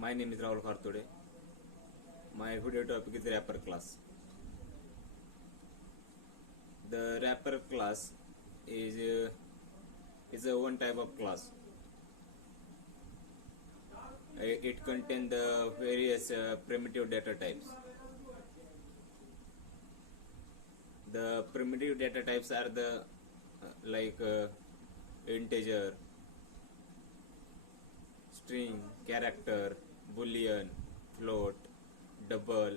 My name is Rahul Khartode. My video topic is wrapper class. The wrapper class is a one type of class. It contains the various primitive data types. The primitive data types are the integer, string, character, boolean, float, double,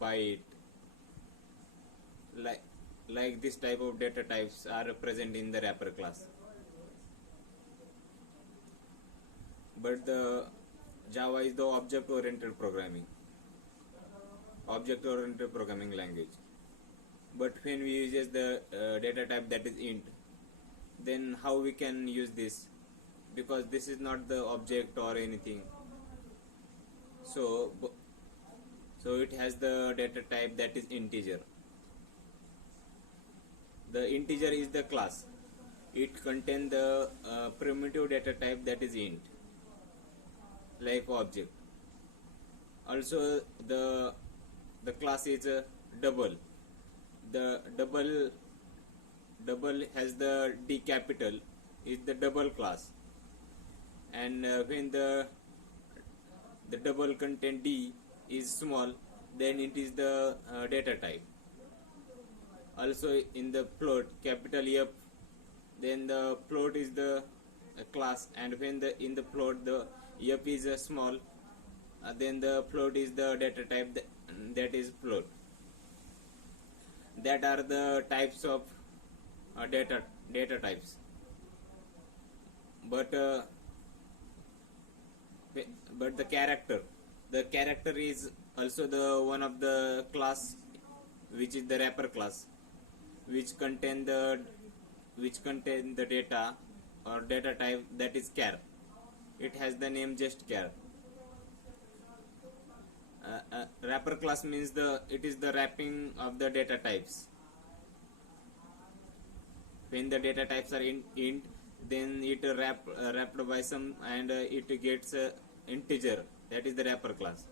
byte. Like this type of data types are present in the wrapper class. But the Java is the object-oriented programming language. But when we use the data type that is int, then how we can use this? Because this is not the object or anything. So it has the data type that is integer. The integer is the class. It contains the primitive data type that is int, like object. Also the class is double. The double has the D capital, is the double class, and when the double content D is small, then it is the data type. Also in the float, capital F, then the float is the class, and when in the float the F is small, then the float is the data type that is float. That are the types of data types. But the character is also the one of the class, which is the wrapper class, which contain the data or data type that is char. It has the name just char. Wrapper class means it is the wrapping of the data types. When the data types are int, then it wrapped by some, and it gets integer. That is the wrapper class.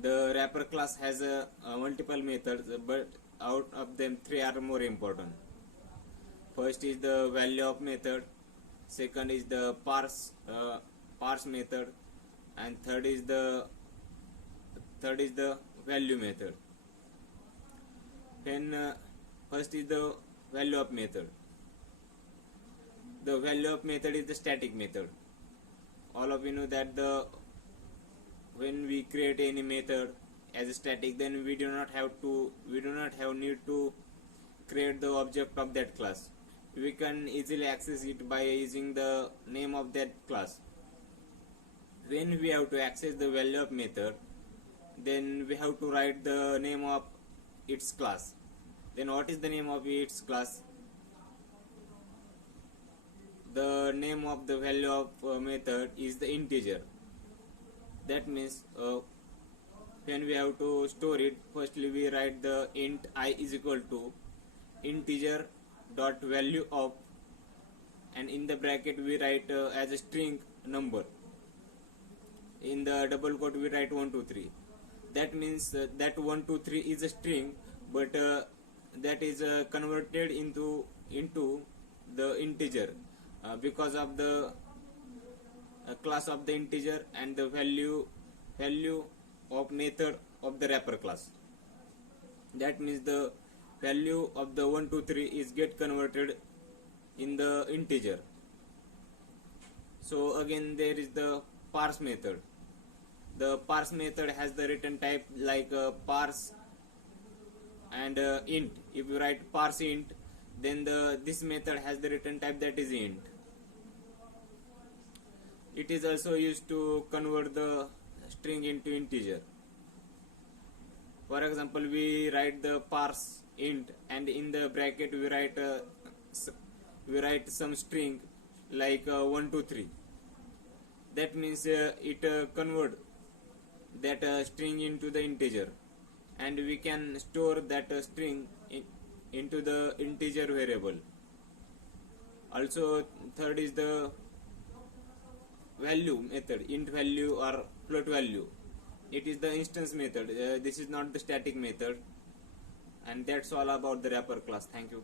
The wrapper class has multiple methods, but out of them 3 are more important. First is the value of method, second is the parse method, and third is the value method. Then first is the value of method. The value of method is the static method. All of you know that when we create any method as a static, then we do not have need to create the object of that class. We can easily access it by using the name of that class. When we have to access the value of method, then we have to write the name of its class. Then what is the name of its class? The name of the value of method is the integer. That means when we have to store it, firstly we write the int I is equal to integer dot value of, and in the bracket we write as a string number. In the double quote we write 1 2 3. That means that 1 2 3 is a string, but that is converted into the integer because of the class of the integer and the value of method of the wrapper class. That means the value of the 1 2 3 is get converted in the integer. So again there is the parse method. The parse method has the return type like parse and int. If you write parse int, then this method has the return type that is int. It is also used to convert the string into integer. For example, we write the parse int, and in the bracket we write some string like 1 2 3. That means it convert that string into the integer, and we can store that string into the integer variable. Also third is the value method, int value or float value. It is the instance method. This is not the static method. And that's all about the wrapper class. Thank you.